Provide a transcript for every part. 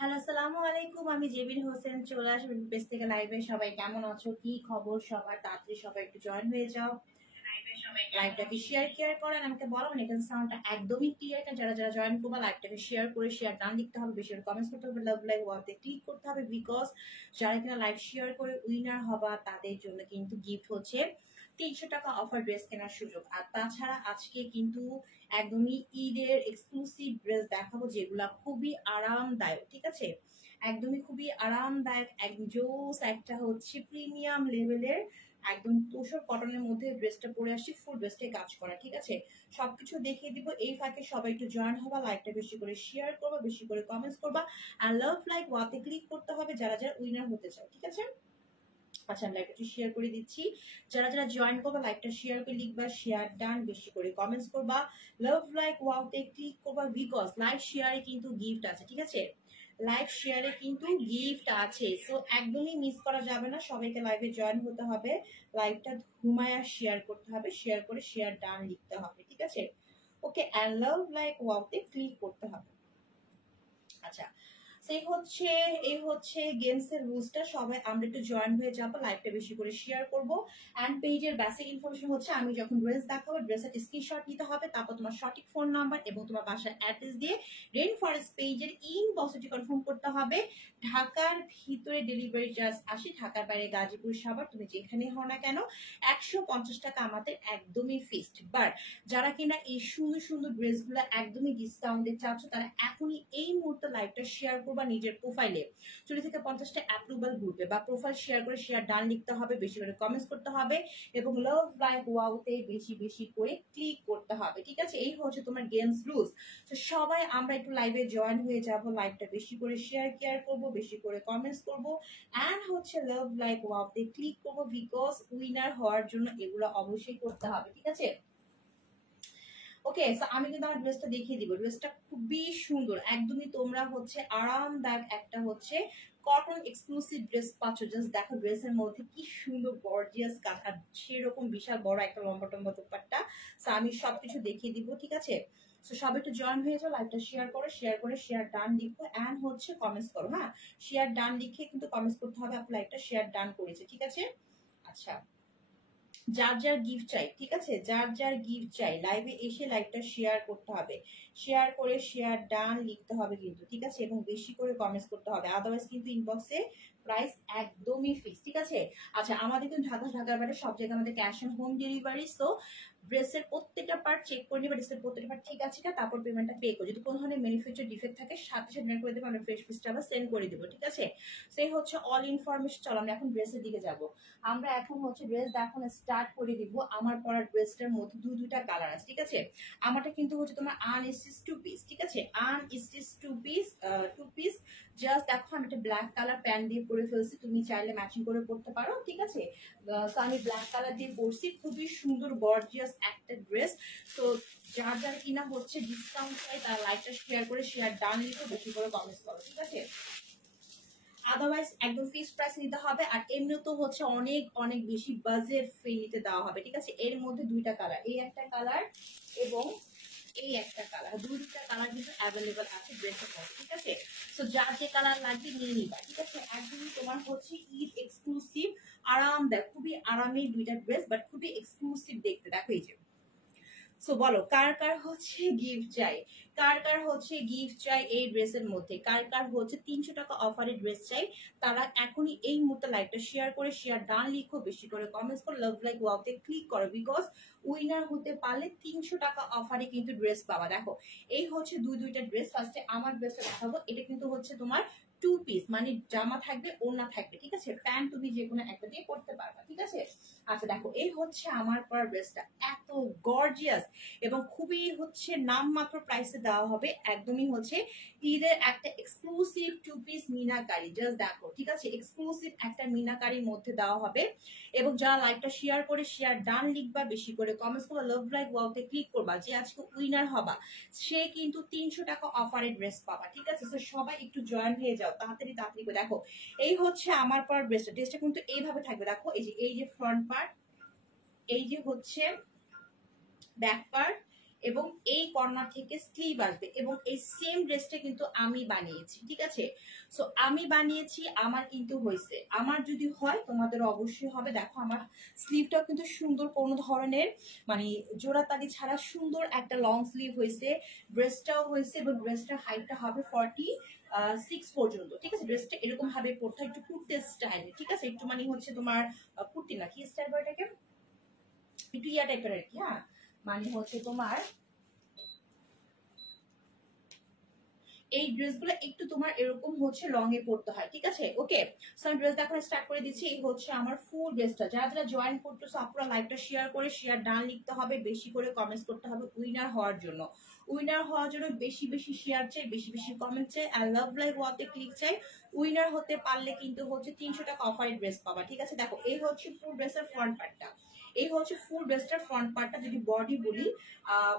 Hello, আসসালামু আলাইকুম। আমি জেবিন হোসেন চলে আসবো পেজ থেকে লাইভে। সবাই কেমন আছো, কি খবর সবার? তাড়াতাড়ি সবাই একটু জয়েন হয়ে যাও। লাইভটাকে শেয়ার করেন, আমাকে বলো এখানে সাউন্ডটা একদমই ক্লিয়ার। যারা যারা জয়েন করবা লাইভটাকে শেয়ার করে শেয়ার ডান লিখতে হবে, বেশি করে কমেন্টস করতে হবে, লাভ লাইক ওয়াতে ক্লিক করতে হবে। বিকজ যারা কিনা লাইভ শেয়ার করে উইনার হবা তাদের জন্য কিন্তু গিফট হচ্ছে 300 টাকা অফার ড্রেস কেনার সুযোগ। আর তাছাড়া আজকে কিন্তু একদমই ঈদের এক্সক্লুসিভ ড্রেস দেখাবো যেগুলা খুবই আরামদায়ক। ঠিক আছে, একদমই খুবই আরামদায়ক, একদম জোস একটা হচ্ছে প্রিমিয়াম লেভেলের একদম তোষর কটনের মধ্যে ড্রেসটা পরে আসছি, ফুল ড্রেসটাই কাজ করা। ঠিক আছে, সবকিছু দেখিয়ে দিব। এই ফাঁকে সবাই একটু জয়েন হবা, লাইকটা বেশি করে শেয়ার করবা, বেশি করে কমেন্টস করবা, আর লাভ লাইক ওয়াতে ক্লিক করতে হবে যারা যারা উইনার হতে চাও। ঠিক আছে, আচ্ছা আমি লাইভটা শেয়ার করে দিচ্ছি। যারা যারা জয়েন করবা লাইভটা শেয়ার করে লিখবা শেয়ার ডান, বেশি করে কমেন্টস করবা, লাভ লাইক ওয়াওতে ক্লিক করবা। বিকজ লাইভ শেয়ারে কিন্তু গিফট আছে। ঠিক আছে, লাইভ শেয়ারে কিন্তু গিফট আছে, সো একদমই মিস করা যাবে না। সবাইকে লাইভে জয়েন হতে হবে, লাইভটা ঘুমায়া শেয়ার করতে হবে, শেয়ার করে শেয়ার ডান লিখতে হবে। ঠিক আছে, ওকে, অ্যান্ড লাভ লাইক ওয়াওতে ক্লিক করতে হবে। আচ্ছা, এই হচ্ছে গেমস এর রুলসটা। সবাই আমরা একটু জয়েন হয়ে যাবো, লাইভটা বেশি করে শেয়ার করবো। এন্ড পেজের বেসিক ইনফরমেশন হচ্ছে আমি যখন ড্রেস দেখাবো ড্রেসের স্ক্রিনশট নিতে হবে, তারপর তোমার সঠিক ফোন নাম্বার এবং তোমার বাসার অ্যাড্রেস দিয়ে রেইন ফরেস্ট পেজের ইনবক্সটি কনফার্ম করতে হবে। ঢাকার ভিতরে ডেলিভারি চার্জ 80, ঢাকার বাইরে গাজীপুর সাভার তুমি যেখানে হও না কেন 150 টাকা আমাদের একদমই ফিক্সড। বাট যারা কিনা এই সুন্দর সুন্দর ড্রেসগুলো একদমই ডিসকাউন্টে চাচ্ছ তারা এখনই এই মুহূর্তে লাইভটা শেয়ার করবা নিজের প্রোফাইলে 40 থেকে 50টা অ্যাপ্রুভাল গ্রুপে, বা প্রোফাইল শেয়ার করে শেয়ার ডান লিখতে হবে, বেশি করে কমেন্টস করতে হবে এবং লাভ লাইক ওয়াওতে বেশি বেশি করে ক্লিক করতে হবে। ঠিক আছে, এই হচ্ছে তোমার গেমস রুলস। তো সবাই আমরা একটু লাইভে জয়েন হয়ে যাব, লাইভটা বেশি করে শেয়ার করব, বেশি করে কমেন্টস করব, এন্ড হচ্ছে লাভ লাইক ওয়াওতে ক্লিক করব। বিকজ উইনার হওয়ার জন্য এগুলো অবশ্যই করতে হবে। ঠিক আছে, ওকে, আমি কিন্তু আমার ড্রেসটা দেখিয়ে দিব। ড্রেসটা খুবই সুন্দর, একদমই তোমরা হচ্ছে আরামদায়ক একটা হচ্ছে কটন এক্সক্লুসিভ ড্রেস পাচ্ছ। জাস্ট দেখো ড্রেসের মধ্যে কি সুন্দর গর্জিয়াস কালার, সেরকম বিশাল বড় একটা লম্বা টম্বা দোপাট্টা। আমি সবকিছু দেখিয়ে দিব। ঠিক আছে, সো সবাই একটু জয়েন হয়ে যাও, লাইভটা শেয়ার করে শেয়ার ডান লিখো এন্ড হচ্ছে কমেন্টস করো। হ্যাঁ, শেয়ার ডান লিখে কিন্তু কমেন্টস করতে হবে আপনি লাইভটা শেয়ার ডান করেছে। ঠিক আছে, আচ্ছা যার যার গিফট চাই, ঠিক আছে, যার যার গিফট চাই লাইভে এসে লাইভটা শেয়ার করতে হবে, শেয়ার করে শেয়ার ডান লিখতে হবে কিন্তু। ঠিক আছে, এবং বেশি করে কমেন্টস করতে হবে, আদারওয়াইজ কিন্তু ইনবক্সে প্রাইস একদমই ফিক্স। ঠিক আছে, আচ্ছা আমাদের কিন্তু ঢাকার বাইরে সব জায়গায় আমাদের cash on home delivery. So ড্রেসের প্রত্যেকটা পার্ট চেক করে নিবা, ড্রেসের প্রত্যেকটা পার্ট ঠিক আছে না, তারপর পেমেন্টটা পে করো। যদি কোনো ধরনের ম্যানুফ্যাকচার ডিফেক্ট থাকে সাথে সাথে করে দেবো, আমরা ফ্রেশ পিসটা আবার সেন্ড করে দেবো। ঠিক আছে, সেই হচ্ছে অল ইনফরমেশন। চলো আমরা এখন ড্রেসের দিকে যাবো। আমরা এখন হচ্ছে ড্রেস দেখানো স্টার্ট করে দিব। আমার পরা ড্রেসটার মধ্যে দুইটা কালার আছে। ঠিক আছে, আমারটা কিন্তু হচ্ছে তোমার আনস্টিচ টু পিস। ঠিক আছে, আনস্টিচ টু পিস জাস্ট দেখো আমি একটা ব্ল্যাক কালার প্যান্ট দিয়ে পরে ফেলছি, তুমি চাইলে ম্যাচিং করে পরতে পারো। ঠিক আছে, তো আমি ব্ল্যাক কালার দিয়ে পরছি, খুবই সুন্দর গর্জিয়াস একটা ড্রেস। তো যার যার কিনা হচ্ছে ডিসকাউন্ট চাই তারা লাইকটা শেয়ার করে শেয়ার ডান লিখো, বেশি করে কমেন্টস করো। ঠিক আছে, আদারওয়াইজ একদম ফিক্সড প্রাইস নিতে হবে। আর এমনি তো হচ্ছে অনেক অনেক বেশি বাজেট ফ্রিতে দেওয়া হবে। ঠিক আছে, এর মধ্যে দুইটা কালার, এই একটা কালার এবং এই একটা কালার, দুইটা কালার কিন্তু অ্যাভেলেবল আছে ড্রেসের মধ্যে। ঠিক আছে, তো যার যে কালার লাগবে নিয়ে নিবা। ঠিক আছে, একদমই তোমার হচ্ছে ঈদ এক্সক্লুসিভ আরামদায়ক, খুবই আরামের দুইটা ড্রেস, বাট খুবই এক্সক্লুসিভ দেখতে। দেখো এই যে, সো বলো কার কার হচ্ছে গিফট চাই, কার কার হচ্ছে গিফট চাই এই ড্রেসের মধ্যে, কার কার হচ্ছে 300 টাকা অফারে ড্রেস চাই, তারা এখনই এই মুহূর্তে লাইভটা শেয়ার করে শেয়ার ডান লিখো, বেশি করে কমেন্টস করো, লাভ লাইক ওয়াওতে ক্লিক করো। বিকজ উইনার হতে পারলে 300 টাকা অফারে কিন্তু ড্রেস পাবা। দেখো এই হচ্ছে দুইটা ড্রেস। ফার্স্টে আমার ড্রেসটা দেখাবো। এটা কিন্তু হচ্ছে তোমার টু পিস, মানে জামা থাকবে ওড়না থাকবে। ঠিক আছে, প্যান্ট তুমি যে কোনো একটা দিয়ে পরতে পারবা। ঠিক আছে, আচ্ছা দেখো এই হচ্ছে আমার পরা ড্রেসটা, এত গর্জিয়াস এবং খুবই হচ্ছে নামমাত্র প্রাইসে দেওয়া হবে। একদমই হচ্ছে ঈদের একটা এক্সক্লুসিভ টু পিস মিনাকারি। জাস্ট দেখো, ঠিক আছে, এক্সক্লুসিভ একটা মিনাকারির মধ্যে দেওয়া হবে। এবং যারা লাইভটা শেয়ার করে শেয়ার ডান লিখবা, বেশি করে কমেন্টস করবা, লাভ লাইক ওয়াওতে ক্লিক করবা, যে আজকে উইনার হবা সে কিন্তু 300 টাকা অফারে ড্রেস পাবা। ঠিক আছে, তো সবাই একটু জয়েন হয়ে যাও তাড়াতাড়ি তাড়াতাড়ি করে। দেখো এই হচ্ছে আমার পর ড্রেসটা কিন্তু এইভাবে থাকবে। দেখো এই যে ফ্রন্ট পার্ট, এই যে হচ্ছে ব্যাক পার্ট, এবং এই কর্নার থেকে স্লিভ আসবে এবং এই সেম ড্রেসটা কিন্তু আমি বানিয়েছি, ঠিক আছে। সো আমি বানিয়েছি, আমার কিন্তু হয়েছে, আমার যদি হয় তোমাদের অবশ্যই হবে। দেখো আমার স্লিভটাও কিন্তু সুন্দর, কোনো ধরনের মানে জোড়াতালি ছাড়া সুন্দর একটা লং স্লিভ হয়েছে, ড্রেসটাও হয়েছে এবং ড্রেসটার হাইটটা হবে 46 পর্যন্ত, ঠিক আছে। ড্রেসটা এরকম ভাবে পড়তে একটু কুর্তে স্টাইলে, ঠিক আছে, একটু মানে হচ্ছে তোমার কুর্তি না কি স্টাইল বয়টাকে একটু ইয়া টাইপের আর কি। হ্যাঁ, মানে হচ্ছে তোমার এই ড্রেসগুলো একটু তোমার এরকম হচ্ছে লং এ পড়তে হয়, ঠিক আছে। ওকে, সো আমি ড্রেস দেখানো স্টার্ট করে দিচ্ছি। এই হচ্ছে আমার ফুল ড্রেসটা। যারা যারা জয়েন করতেছো আপনারা লাইভটা শেয়ার করে শেয়ার ডান লিখতে হবে, বেশি করে কমেন্টস করতে হবে উইনার হওয়ার জন্য। উইনার হওয়ার জন্য বেশি বেশি শেয়ার চাই, বেশি বেশি কমেন্ট চাই, আর লাভ লাইভ ওয়াতে ক্লিক চাই। উইনার হতে পারলে কিন্তু হচ্ছে 300 টাকা অফারের ড্রেস পাবা, ঠিক আছে। দেখো এই হচ্ছে ফুল ড্রেসের ফ্রন্ট পার্টটা, এই হচ্ছে ফুল ড্রেসটার ফ্রন্ট পার্টটা। যদি বডি বলি,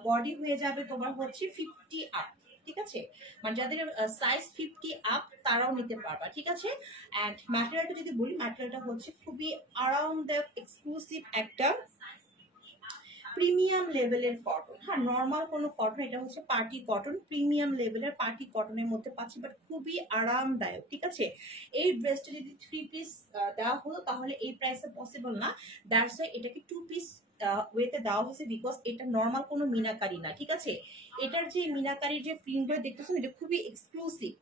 বডি হয়ে যাবে তোমার হচ্ছে 50 আপ, ঠিক আছে। মানে যাদের সাইজ 50 আপ তারাও নিতে পারবা, ঠিক আছে। এন্ড ম্যাটেরিয়ালটা যদি বলি, ম্যাটেরিয়ালটা হচ্ছে খুবই আরামদায়ক এক্সক্লুসিভ একটা প্রিমিয়াম লেভেলের কটন। হ্যাঁ, নর্মাল কোনো কটন, এটা হচ্ছে পার্টি কটন, প্রিমিয়াম লেভেলের পার্টি কটনের মধ্যে পাচ্ছি, বাট খুবই আরামদায়ক, ঠিক আছে। এই ড্রেসটা যদি 3 পিস দেওয়া হতো তাহলে এই প্রাইসে পসিবল না, দ্যাটস ওয়াই এটাকে 2 পিস ওয়েতে দেওয়া হয়েছে, বিকজ এটা নর্মাল কোনো মিনাকারি না, ঠিক আছে। এটার যে মিনাকারির যে প্রিন্টগুলো দেখতেছেন এটা খুবই এক্সক্লুসিভ।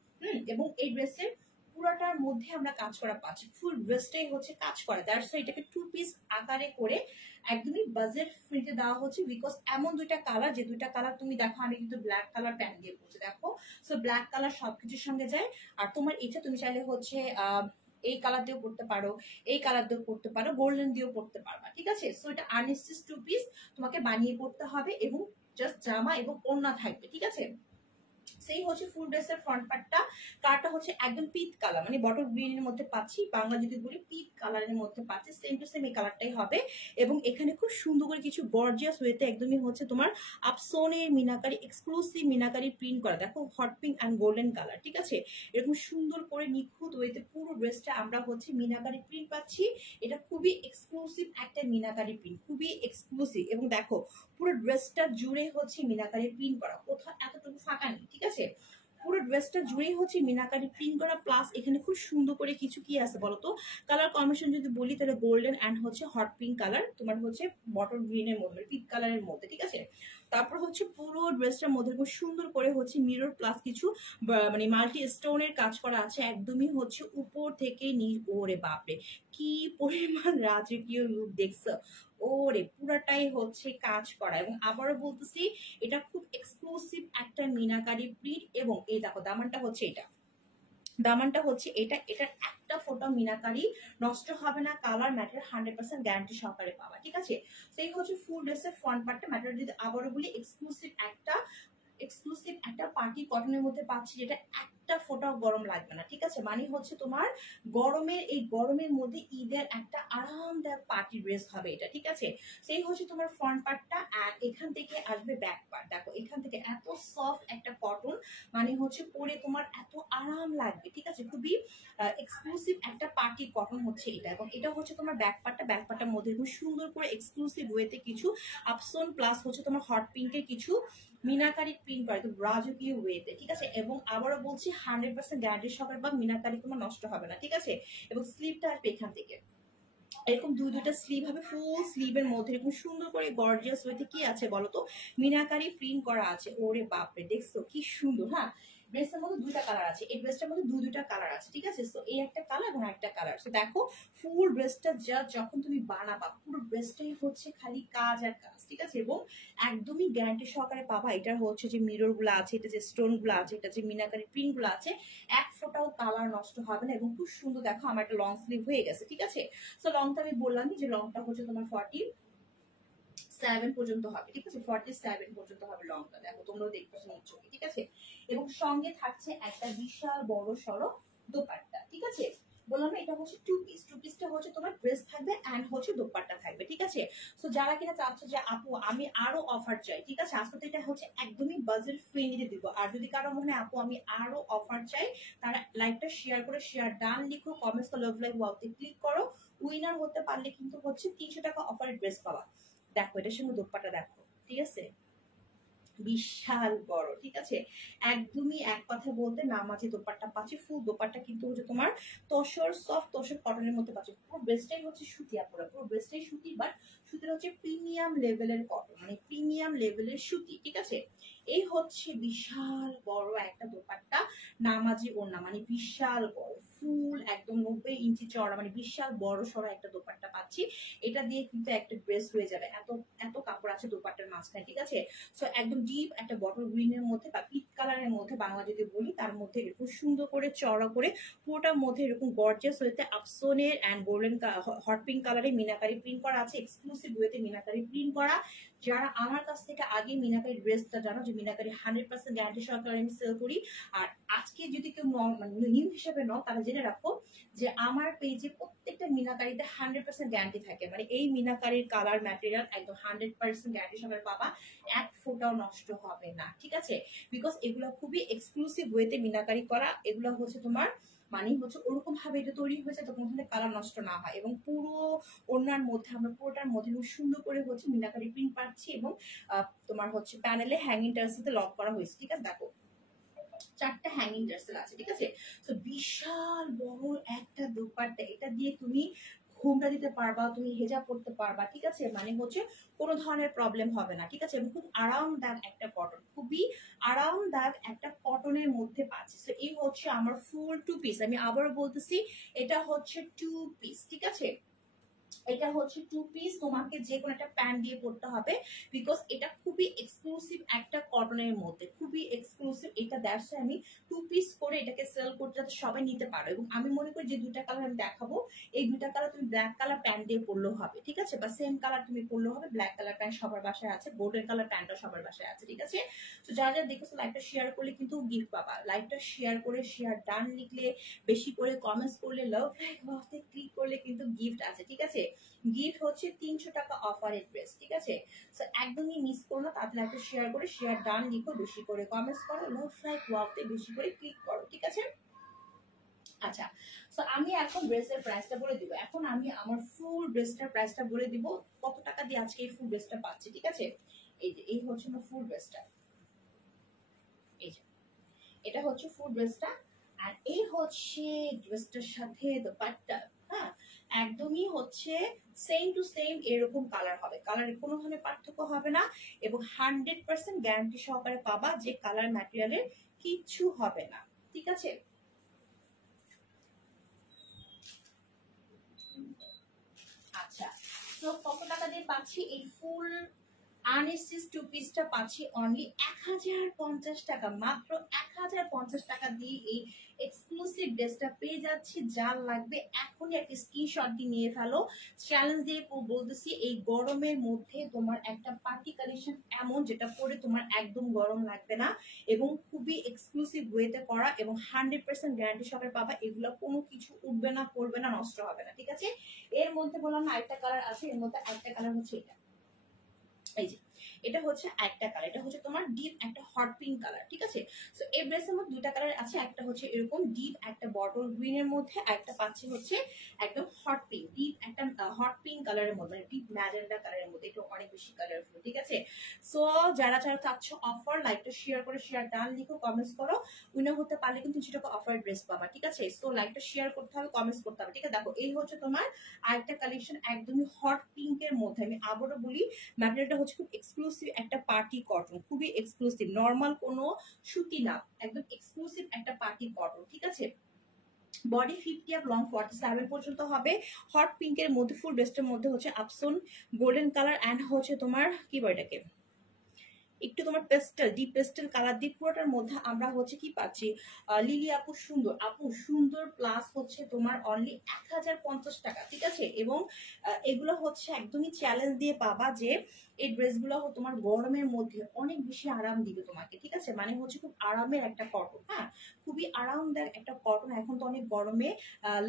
এবং এই ড্রেসের পুরাটার মধ্যে আমরা কাজ করা পাচ্ছি, ফুল ড্রেসটাই হচ্ছে কাজ করা, দ্যাটস ওয়াই এটাকে 2 পিস আকারে করে একদমই বাজেট ফ্রিতে দেওয়া হচ্ছে, বিকজ এমন দুইটা কালার, যে দুইটা কালার তুমি দেখো, আমি কিন্তু ব্ল্যাক কালার প্যান্ট দিয়ে পড়ছি, দেখো। সো ব্ল্যাক কালার সবকিছুর সঙ্গে যায়। আর তোমার ইচ্ছা, তুমি চাইলে হচ্ছে এই কালার দিয়েও পড়তে পারো, এই কালার দিয়েও পড়তে পারো, গোল্ডেন দিয়েও পড়তে পারবা, ঠিক আছে। সো এটা আনস্টিচ 2 পিস তোমাকে বানিয়ে পড়তে হবে এবং জাস্ট জামা এবং ওড়না থাকবে, ঠিক আছে। সেই হচ্ছে ফুল ড্রেসের ফ্রন্ট পার্টটা। কালারটা হচ্ছে একদম পিচ কালার, মানে বটল গ্রিন এর মধ্যে পাচ্ছি, বাংলা যদি বলি পিচ কালারের মধ্যে পাচ্ছি, সেম টু সেম এই কালারটাই হবে। এবং এখানে খুব সুন্দর করে কিছু গর্জিয়াস ওয়েতে একদমই হচ্ছে তোমার আপসোনের মিনাকারি এক্সক্লুসিভ মিনাকারি প্রিন্ট করা, দেখো hot pink and golden colour, ঠিক আছে। এরকম সুন্দর করে নিখুঁত ওয়েতে পুরো ড্রেসটা আমরা হচ্ছে মিনাকারি প্রিন্ট পাচ্ছি। এটা খুবই এক্সক্লুসিভ একটা মিনাকারি প্রিন্ট, খুবই এক্সক্লুসিভ। এবং দেখো পুরো ড্রেসটা জুড়ে হচ্ছে মিনাকারি প্রিন্ট করা, কোথাও এতটুকু ফাঁকা নেই, ঠিক আছে। পুরো ড্রেসটা জুড়েই হচ্ছে মিনাকারি প্রিন্ট করা, প্লাস এখানে খুব সুন্দর করে কিছু কি আছে বলতো, কালার কম্বিনেশন যদি বলি তাহলে গোল্ডেন অ্যান্ড হচ্ছে হট পিঙ্ক কালার, তোমার হচ্ছে বটল গ্রিন এর মধ্যে, পিঙ্ক কালারের মধ্যে, ঠিক আছে। তারপর হচ্ছে পুরো ড্রেসটার মধ্যে খুব সুন্দর করে হচ্ছে মিরর প্লাস কিছু মানে মাল্টি স্টোনের কাজ করা আছে, একদমই হচ্ছে উপর থেকে ওরে বাপরে কি পরিমাণ রাজকীয় লুক দেখছো, ওরে পুরাটাই হচ্ছে কাজ করা। এবং আবারও বলতেছি এটা খুব এক্সক্লুসিভ একটা মিনাকারি প্রিন্ট। এবং এই দেখো দামানটা হচ্ছে এটা, দামানটা হচ্ছে এটা, এটার একটা ফোটা মিনাকারি নষ্ট হবে না, কালার ম্যাটার 100% গ্যারান্টি সহকারে পাবা, ঠিক আছে। সেই হচ্ছে ফুল ড্রেসের ফ্রন্ট পার্টটা। ম্যাটার যদি আবারও বলি এক্সক্লুসিভ একটা পার্টি কটনের মধ্যে পাচ্ছি, যেটা একটা ফোটাও গরম লাগবে না, ঠিক আছে। মানে হচ্ছে তোমার গরমের মধ্যে ঈদের একটা আরামদায়ক পার্টি ড্রেস হবে এটা, ঠিক আছে। সেই হচ্ছে তোমার ফ্রন্ট পার্টটা। আর এখান থেকে আসবে ব্যাক পার্ট, দেখো এখান থেকে এত সফট একটা কটন, মানে হচ্ছে পরে তোমার এত আরাম লাগবে, ঠিক আছে। খুবই এক্সক্লুসিভ একটা পার্টি কটন হচ্ছে এটা। এবং এটা হচ্ছে তোমার ব্যাক পার্টটা, ব্যাক পার্টটার মধ্যে খুব সুন্দর করে এক্সক্লুসিভ ওয়েতে কিছু আপসন প্লাস হচ্ছে তোমার হট পিঙ্কের কিছু মিনাকারি প্রিন্ট করে, তো রাজকীয় ওয়েতে, ঠিক আছে। এবং আবারও বলছি 100% গ্যারান্টি সহকারে বা মিনাকারি তোমার নষ্ট হবে না, ঠিক আছে। এবং স্লিভটা আসবে এখান থেকে, এরকম দুইটা স্লিভ হবে, ফুল স্লিভের মধ্যে এরকম সুন্দর করে গর্জিয়াস ওয়েতে কি আছে বলতো, মিনাকারি প্রিন্ট করা আছে। ওরে বাপরে দেখছো কি সুন্দর। হ্যাঁ, ড্রেসের মধ্যে দুইটা কালার আছে, এই ড্রেসটার মধ্যে দুইটা কালার আছে, ঠিক আছে। সো এই একটা কালার এবং একটা কালার। সো দেখো ফুল ড্রেসটা যখন তুমি বানাবা, পুরো ড্রেসটাই হচ্ছে খালি কাজ আর কাজ, ঠিক আছে। এবং একদমই গ্যারান্টি সহকারে পাবা। এটার হচ্ছে যে মিরর গুলো আছে, এটা যে স্টোন গুলো আছে, এটা যে মিনাকারি প্রিন্ট গুলো আছে, এক ফোটাও কালার নষ্ট হবে না। এবং খুব সুন্দর, দেখো আমার একটা লং স্লিভ হয়ে গেছে, ঠিক আছে। সো লংটা আমি বললামই যে লংটা হচ্ছে তোমার 47 পর্যন্ত হবে, ঠিক আছে। 47 পর্যন্ত হবে লংটা, দেখো তোমরাও দেখতেছো নিশ্চয়ই, ঠিক আছে। এবং সঙ্গে থাকছে একটা বিশাল বড় সড়ো দোপাট্টা, ঠিক আছে। বললাম না এটা হচ্ছে 2 পিস, 2 পিসটা হচ্ছে তোমার ড্রেস থাকবে এন্ড হচ্ছে দোপাট্টা থাকবে, ঠিক আছে। সো যারা কিনা চাচ্ছ যে আপু আমি আরো অফার চাই, ঠিক আছে, আজকে তো এটা হচ্ছে একদমই বাজেট ফ্রেন্ডলি দিব। আর যদি কারো মনে হয় আপু আমি আরো অফার চাই, তারা লাইভটা শেয়ার করে শেয়ার ডান লিখো, কমেন্টস লাভ লাইভ ওয়াওতে ক্লিক করো। উইনার হতে পারলে কিন্তু হচ্ছে 300 টাকা অফারের ড্রেস পাওয়া। দেখো এটার সঙ্গে দোপাট্টা দেখো, ঠিক আছে। বিশাল বড়, ঠিক আছে। একদমই এক কথা বলতে নামাজি দোপাট্টা পাচ্ছি। ফুল দোপাট্টা কিন্তু হচ্ছে তোমার তসর সফট তসর কটনের মধ্যে পাচ্ছি। পুরো বেস্টটাই হচ্ছে সুতি, আপুরা পুরো বেস্টটাই সুতি, বাট সুতিটা হচ্ছে প্রিমিয়াম লেভেলের কটন, মানে প্রিমিয়াম লেভেলের সুতি, ঠিক আছে। এই হচ্ছে বিশাল বড় একটা দোপাট্টা, নামাজি ওড়না, মানে বিশাল বড় ফুল একদম 90 ইঞ্চি চড়া, মানে বিশাল বড় সড়ো একটা দোপাট্টা পাচ্ছি। এটা দিয়ে কিন্তু একটা ড্রেস হয়ে যাবে, এত এত কাপড় আছে দোপাট্টার মাঝখানে, ঠিক আছে। সো একদম ডিপ একটা বটল গ্রিনের মধ্যে বা পিচ কালারের মধ্যে বাংলা যদি বলি, তার মধ্যে এরকম সুন্দর করে চড়া করে পুরোটার মধ্যে এরকম গর্জিয়াস হইতে আপসোনের অ্যান্ড গোল্ডেন হট পিঙ্ক কালারে মিনাকারি প্রিন্ট করা আছে, এক্সক্লুসিভ ওয়েতে মিনাকারি প্রিন্ট করা। যারা আমার কাছ থেকে আগে মিনাকারি ড্রেসটা জানো যে মিনাকারি 100% গ্যারান্টি সহকারে আমি সেল করি। আর আজকে যদি কেউ মানে নিউ হিসেবে নাও, তাহলে জেনে রাখো যে আমার পেজে প্রত্যেকটা মিনাকারিতে 100% গ্যারান্টি থাকে, মানে এই মিনাকারির কালার ম্যাটেরিয়াল একদম 100% গ্যারান্টি সহকারে পাবা, এক ফোঁটাও নষ্ট হবে না, ঠিক আছে। বিকজ এগুলো খুবই এক্সক্লুসিভ ওয়েতে মিনাকারি করা, এগুলো হচ্ছে তোমার মানে হচ্ছে ওরকম ভাবে এটা তৈরি হয়েছে তো কোনোখানে কালার নষ্ট না হয়। এবং পুরো ওড়নার মধ্যে আমরা পুরোটার মধ্যে খুব সুন্দর করে হচ্ছে মিনাকারি প্রিন্ট পাচ্ছি, এবং তোমার হচ্ছে প্যানেলে হ্যাঙ্গিং টার্সেলতে লক করা হয়েছে, ঠিক আছে। দেখো 4টা হ্যাঙ্গিং টার্সেল আছে, ঠিক আছে। তো বিশাল বড় একটা দোপাট্টা, এটা দিয়ে তুমি ঘুমটা দিতে পারবা, তুমি হেজাব পড়তে পারবা, ঠিক আছে। মানে হচ্ছে কোনো ধরনের প্রবলেম হবে না, ঠিক আছে। এবং খুব আরামদায়ক একটা কটন, খুবই আরামদায়ক একটা কটনের মধ্যে পাচ্ছি। তো এই হচ্ছে আমার ফুল 2 পিস, আমি আবারও বলতেছি এটা হচ্ছে 2 পিস, ঠিক আছে। এটা হচ্ছে 2 পিস, তোমাকে যে কোনো একটা প্যান্ট দিয়ে পরতে হবে, বিকজ এটা খুবই এক্সক্লুসিভ একটা কটনের মধ্যে, খুবই এক্সক্লুসিভ। এটা দ্যাটস আমি 2 পিস করে এটাকে সেল করতে যাতে সবাই নিতে পারো। এবং আমি মনে করি যে 2টা কালার আমি দেখাবো, এই 2টা কালার তুমি ব্ল্যাক কালার প্যান্ট দিয়ে পরলেও হবে, ঠিক আছে, বা সেম কালার তুমি পরলেও হবে। ব্ল্যাক কালার প্যান্ট সবার বাসায় আছে, গোল্ডেন কালার প্যান্টও সবার বাসায় আছে, ঠিক আছে। তো যারা যারা দেখেছো লাইভটা শেয়ার করলে কিন্তু গিফট পাবা। লাইভটা শেয়ার করে শেয়ার ডান লিখলে, বেশি করে কমেন্টস করলে, লাভ লাইক বাটনে ক্লিক করলে কিন্তু গিফট আছে, ঠিক আছে। গিফট হচ্ছে 300 টাকা অফারের ড্রেস, ঠিক আছে। সো একদমই মিস করো না, তাড়াতাড়ি একটা শেয়ার করে শেয়ার ডান লিখো, বেশি করে কমেন্টস করো, লাভ লাইক ওয়াওতে বেশি করে ক্লিক করো, ঠিক আছে। আচ্ছা, সো আমি এখন ড্রেসের প্রাইসটা বলে দিব। এখন আমি আমার ফুল ড্রেসটার প্রাইসটা বলে দিব, কত টাকা দিয়ে আজকে এই ফুল ড্রেসটা পাচ্ছি, ঠিক আছে। এই যে এই হচ্ছে আমার ফুল ড্রেসটা, এই যে এটা হচ্ছে ফুল ড্রেসটা, আর এই হচ্ছে ড্রেসটার সাথে দোপাট্টা। হ্যাঁ, একদমই হচ্ছে সেম টু সেম এরকম কালার হবে, কালারে কোনো ধরনের পার্থক্য হবে না, এবং 100% গ্যারান্টি সহকারে পাবা যে কালার ম্যাটেরিয়ালের কিচ্ছু হবে না, ঠিক আছে। আচ্ছা, তো কত টাকা দিয়ে পাচ্ছি এই ফুল আনস্টিচ 2 পিসটা? পাচ্ছি অনলি 1050 টাকা, মাত্র 1050 টাকা দিয়ে এই এক্সক্লুসিভ ড্রেসটা পেয়ে যাচ্ছি। যার লাগবে এখনই একটা স্ক্রিনশট দিয়ে নিয়ে ফেলো। চ্যালেঞ্জ দিয়ে বলতেছি, এই গরমের মধ্যে তোমার একটা পার্টি কালেকশন এমন যেটা পরে তোমার একদম গরম লাগবে না, এবং খুবই এক্সক্লুসিভ ওয়েতে করা, এবং 100% গ্যারান্টি সহকারে পাবা। এগুলো কোনো কিছু উঠবে না, পড়বে না, নষ্ট হবে না, ঠিক আছে। এর মধ্যে বললাম না আরেকটা কালার আছে, এর মধ্যে আরেকটা কালার হচ্ছে এটা, এই যে এটা হচ্ছে একটা কালার, এটা হচ্ছে তোমার ডিপ একটা হট পিঙ্ক কালার, ঠিক আছে। সো এই ড্রেসের মধ্যে 2টা কালার আছে, একটা হচ্ছে এরকম ডিপ একটা বটল গ্রিনের মধ্যে, একটা পাচ্ছি হচ্ছে একদম হট পিঙ্ক, ডিপ একটা হট পিঙ্ক কালারের মধ্যে, মানে ডিপ ম্যাজেন্ডা কালারের মধ্যে, এটা অনেক বেশি কালারফুল, ঠিক আছে। সো যারা যারা চাচ্ছ অফার, লাইকটা শেয়ার করে শেয়ার ডান লিখো, কমেন্টস করো, উইনার হতে পারলে কিন্তু 300 টাকা অফার ড্রেস পাবা, ঠিক আছে। সো লাইকটা শেয়ার করতে হবে, কমেন্টস করতে হবে, ঠিক আছে। দেখো এই হচ্ছে তোমার আরেকটা কালেকশন একদমই হট পিঙ্কের মধ্যে। আমি আবারও বলি, ম্যাটেরিয়ালটা হচ্ছে খুব এক্সক্লুসিভ একটা পার্টি কটন, খুবই এক্সক্লুসিভ, নর্মাল কোনো সুতি না, একদম এক্সক্লুসিভ একটা পার্টি কটন, ঠিক আছে। বডি 50 আপ, লং 47 পর্যন্ত হবে। হট পিঙ্কের মধ্যে ফুল ড্রেসটার মধ্যে হচ্ছে আপসন গোল্ডেন কালার অ্যান্ড হচ্ছে তোমার কি বলে এটাকে একটু তোমার পেস্টেল, ডিপ পেস্টেল কালার দিয়ে পুরোটার মধ্যে আমরা হচ্ছে কি পাচ্ছি, লিলি আপু সুন্দর, আপু সুন্দর প্লাস হচ্ছে তোমার অনলি 1050 টাকা, ঠিক আছে। এবং এগুলো হচ্ছে একদমই চ্যালেঞ্জ দিয়ে পাবা যে এই ড্রেসগুলো তোমার গরমের মধ্যে অনেক বেশি আরাম দিবে তোমাকে, ঠিক আছে। মানে হচ্ছে খুব আরামের একটা কটন, হ্যাঁ, খুবই আরামদায়ক একটা কটন। এখন তো অনেক গরমে